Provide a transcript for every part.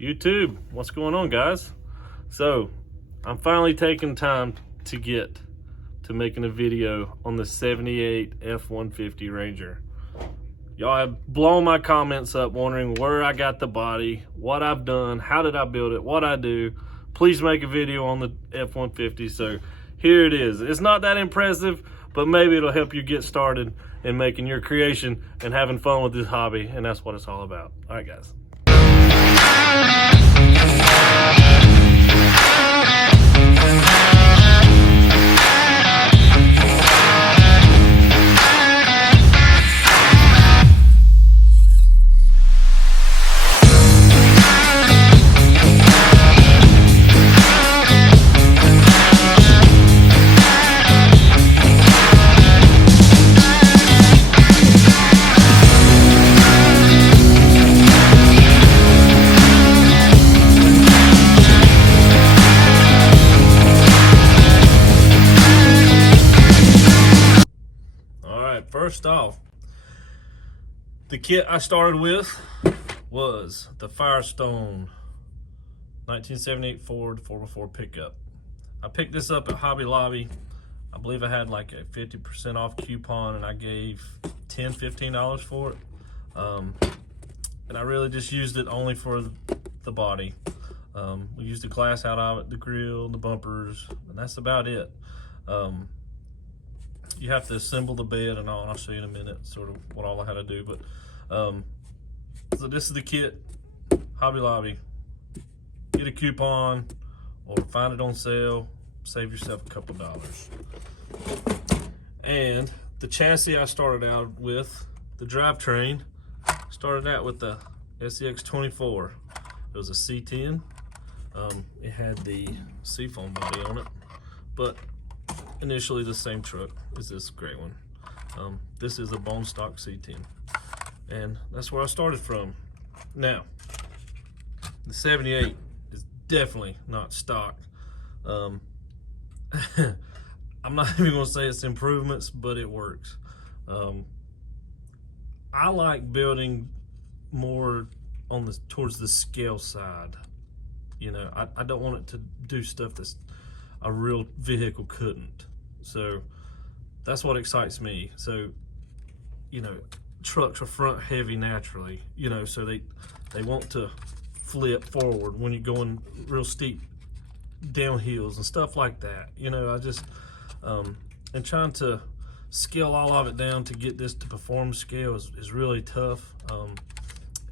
YouTube, what's going on, guys? So I'm finally taking time to get to making a video on the 78 F-150 Ranger. Y'all have blown my comments up wondering where I got the body, what I've done, how did I build it, what I do. Please make a video on the F-150. So here it is. It's not that impressive, but maybe it'll help you get started in making your creation and having fun with this hobby, and that's what it's all about. All right, guys. First off, the kit I started with was the Firestone 1978 Ford 4x4 pickup. I picked this up at Hobby Lobby. I believe I had like a 50% off coupon and I gave $15 for it. And I really just used it only for the body. We used the glass out of it, the grill, the bumpers, and that's about it. You have to assemble the bed and all, and I'll show you in a minute sort of what all I had to do. But so this is the kit, Hobby Lobby. Get a coupon or find it on sale, save yourself a couple dollars. And the chassis I started out with, the drivetrain, started out with the Scx24. It was a C10. It had the seafoam body on it, but initially the same truck is this gray one. This is a bone stock C10, and that's where I started from. Now, the 78 is definitely not stock. I'm not even gonna say it's improvements, but it works. I like building more on the towards the scale side. You know, I don't want it to do stuff that's a real vehicle couldn't. So that's what excites me. So, you know, trucks are front heavy naturally, you know, so they want to flip forward when you're going real steep downhills and stuff like that. You know, I just, and trying to scale all of it down to get this to perform scale is really tough.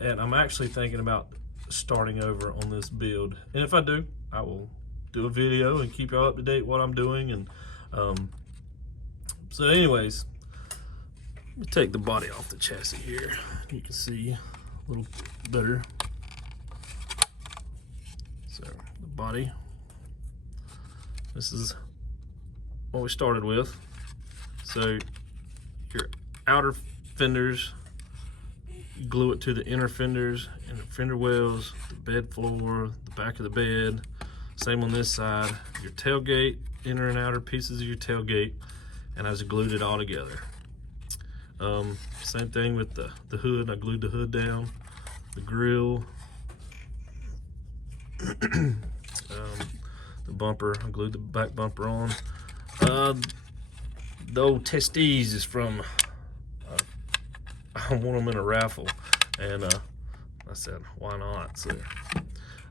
And I'm actually thinking about starting over on this build. And if I do, I will do a video and keep y'all up to date what I'm doing. And so anyways, let me take the body off the chassis here. You can see a little better. So the body, this is what we started with. So your outer fenders, you glue it to the inner fenders and the fender wells, the bed floor, the back of the bed. Same on this side, your tailgate, inner and outer pieces of your tailgate, and I just glued it all together. Same thing with the hood. I glued the hood down, the grill, the bumper, I glued the back bumper on. The old testes is from, I won them in a raffle, and I said, why not? So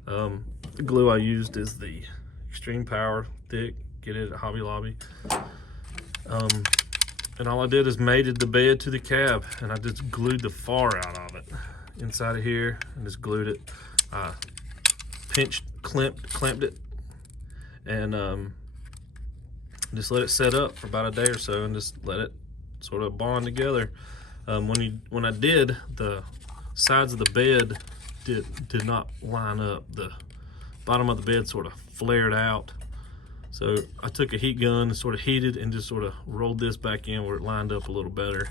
the glue I used is the Extreme Power thick. Get it at Hobby Lobby. And all I did is mated the bed to the cab, and I just glued the far out of it inside of here and just glued it. I clamped it, and just let it set up for about a day or so and just let it sort of bond together. When I did, the sides of the bed did not line up. The bottom of the bed sort of flared out. So I took a heat gun and sort of heated and just sort of rolled this back in where it lined up a little better.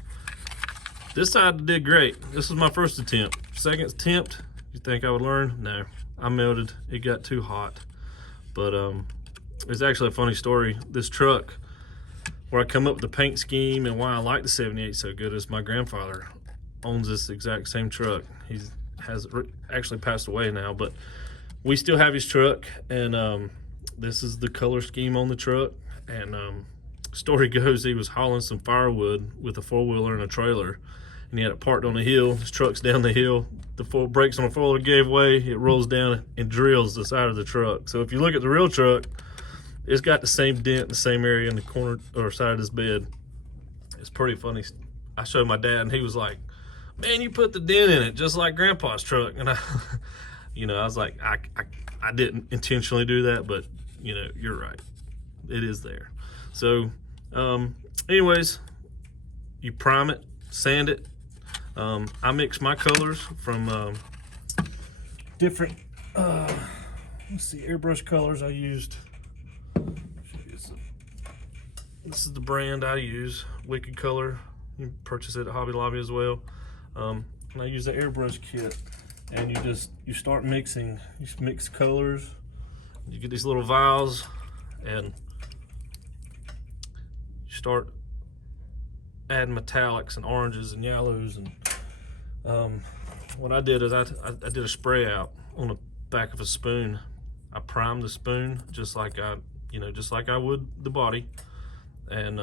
This side did great. This was my first attempt. Second attempt, you think I would learn? No, I melted. It got too hot. But it's actually a funny story. This truck, where I come up with the paint scheme and why I like the 78 so good is my grandfather owns this exact same truck. has actually passed away now, but we still have his truck, and this is the color scheme on the truck. And story goes, he was hauling some firewood with a 4-wheeler and a trailer, and he had it parked on the hill. His truck's down the hill. The brakes on the 4-wheeler gave way. It rolls down and drills the side of the truck. So if you look at the real truck, it's got the same dent in the same area in the corner or side of this bed. It's pretty funny. I showed my dad, and he was like, "Man, you put the dent in it just like Grandpa's truck." And I, I was like, I didn't intentionally do that, but you're right. It is there. So, anyways, you prime it, sand it. I mix my colors from different, let's see, airbrush colors I used. This is the brand I use, Wicked Color. You can purchase it at Hobby Lobby as well. And I use the airbrush kit, and you start mixing. You mix colors. You get these little vials, and you start adding metallics and oranges and yellows. And what I did is I did a spray out on the back of a spoon. I primed the spoon just like I would the body, and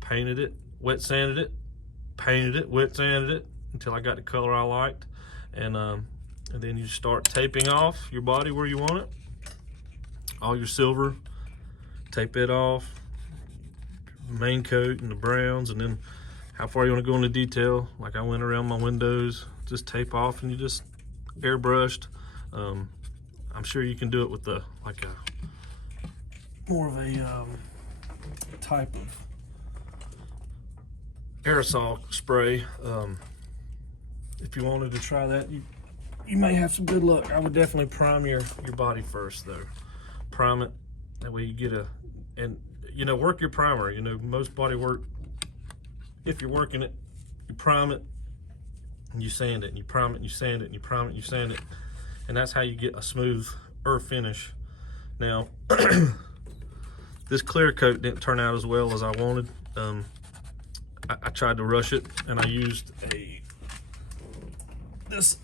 painted it, wet sanded it, painted it, wet sanded it until I got the color I liked. And then you start taping off your body where you want it. All your silver, tape it off, main coat and the browns, and then how far you want to go into detail. Like I went around my windows, just tape off, and you just airbrushed. I'm sure you can do it with more of a type of aerosol spray. If you wanted to try that, you may have some good luck. I would definitely prime your body first, though. Prime it, that way you get work your primer. Most body work, if you're working it, you prime it and you sand it, and you prime it and you sand it, and you prime it and you sand it, and that's how you get a smooth finish. Now this clear coat didn't turn out as well as I wanted. I tried to rush it, and I used this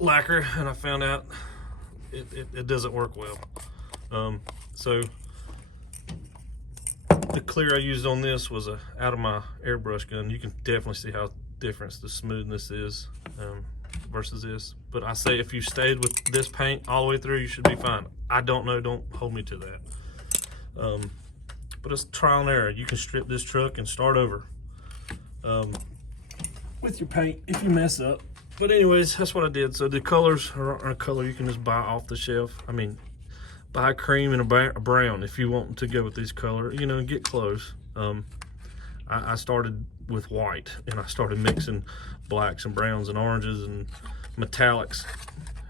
lacquer, and I found out it doesn't work well. So the clear I used on this was out of my airbrush gun. You can definitely see how different the smoothness is versus this. But I say if you stayed with this paint all the way through, you should be fine. I don't know, don't hold me to that. But it's trial and error. You can strip this truck and start over with your paint if you mess up. But anyways, that's what I did. So the colors are a color you can just buy off the shelf. I mean, buy a cream and a brown if you want to go with these colors, and get close. I started with white, and I started mixing blacks and browns and oranges and metallics.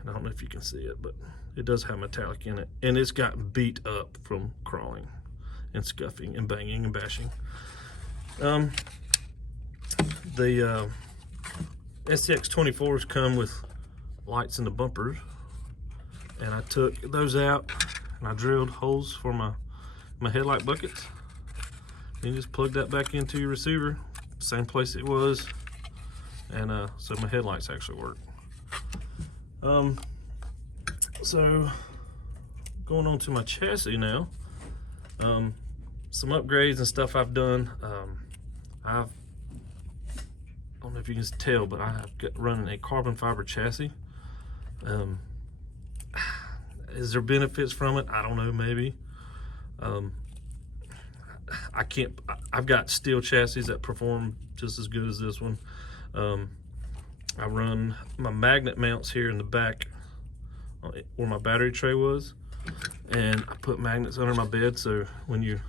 And I don't know if you can see it, but it does have metallic in it. And it's gotten beat up from crawling and scuffing and banging and bashing. The Scx24s come with lights in the bumpers, and I took those out and I drilled holes for my headlight buckets. And you just plug that back into your receiver, same place it was, and so my headlights actually work. So going on to my chassis now. Some upgrades and stuff I've done. I don't know if you can tell, but I have running a carbon fiber chassis. Is there benefits from it? I don't know, maybe. I've got steel chassis that perform just as good as this one. I run my magnet mounts here in the back where my battery tray was, and I put magnets under my bed, so when you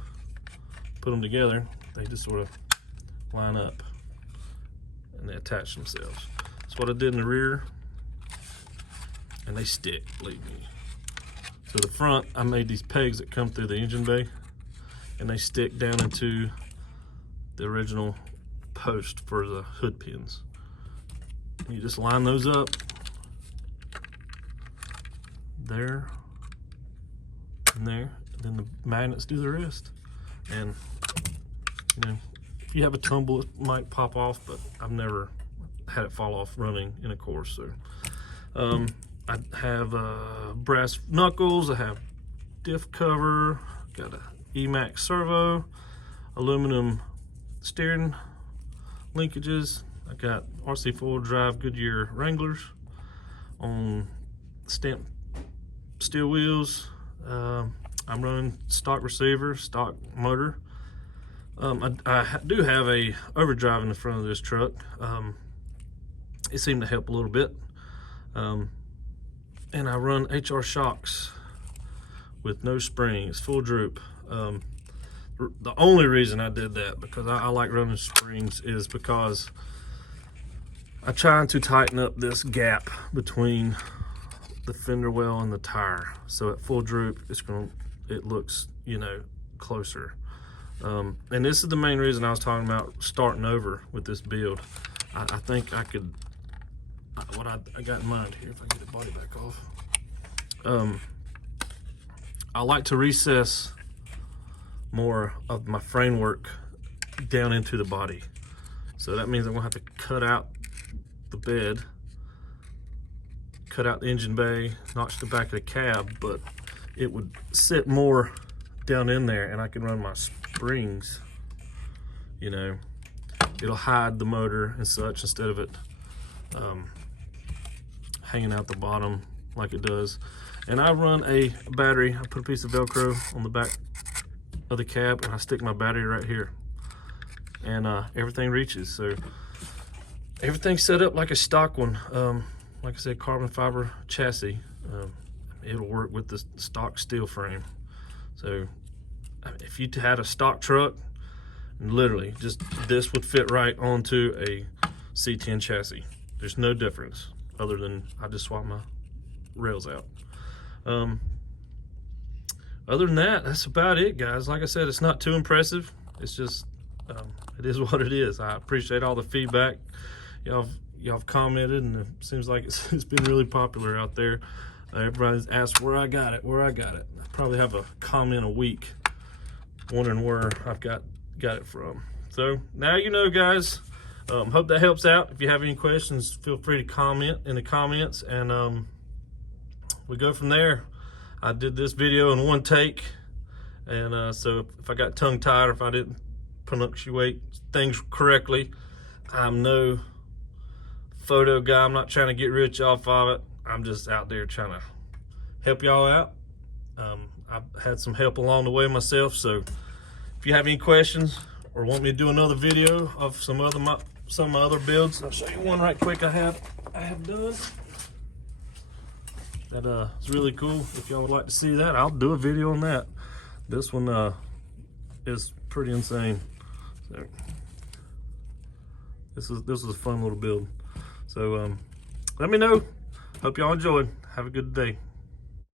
put them together, they just sort of line up and they attach themselves. That's what I did in the rear, and they stick, believe me. So the front, I made these pegs that come through the engine bay, and they stick down into the original post for the hood pins. You just line those up there and there, and then the magnets do the rest. And if you have a tumble, it might pop off, but I've never had it fall off running in a course. So I have brass knuckles, I have diff cover, got a Emax servo, aluminum steering linkages. I got RC four drive Goodyear Wranglers on stamped steel wheels. I'm running stock receiver, stock motor. I do have a overdrive in the front of this truck. It seemed to help a little bit. And I run HR shocks with no springs, full droop. The only reason I did that, because I like running springs, is because I'm trying to tighten up this gap between the fender well and the tire. So at full droop, it looks, you know, closer. And this is the main reason I was talking about starting over with this build. I think I could, what I got in mind here, if I get the body back off. I like to recess more of my framework down into the body. So that means I'm gonna have to cut out the bed, cut out the engine bay, notch the back of the cab, but it would sit more down in there and I can run my springs, you know. It'll hide the motor and such instead of it hanging out the bottom like it does. And I run a battery. I put a piece of Velcro on the back of the cab and I stick my battery right here, and everything reaches. So everything's set up like a stock one. Like I said, carbon fiber chassis. It'll work with the stock steel frame. So if you had a stock truck, literally just this would fit right onto a C10 chassis. There's no difference other than I just swap my rails out. Other than that, that's about it, guys. Like I said, it's not too impressive. It's just it is what it is. I appreciate all the feedback. Y'all have commented, and it seems like it's been really popular out there. Everybody's asked where I got it. I probably have a comment a week wondering where I've got it from. So now you know, guys. Hope that helps out. If you have any questions, feel free to comment in the comments, and we go from there. I did this video in one take, and so if I got tongue-tied or if I didn't punctuate things correctly, I'm no photo guy. I'm not trying to get rich off of it. I'm just out there trying to help y'all out. I've had some help along the way myself, so if you have any questions or want me to do another video of some of my other builds, I'll show you one right quick I have done. That is really cool. If y'all would like to see that, I'll do a video on that. This one is pretty insane. So this was a fun little build. So let me know. Hope y'all enjoyed. Have a good day.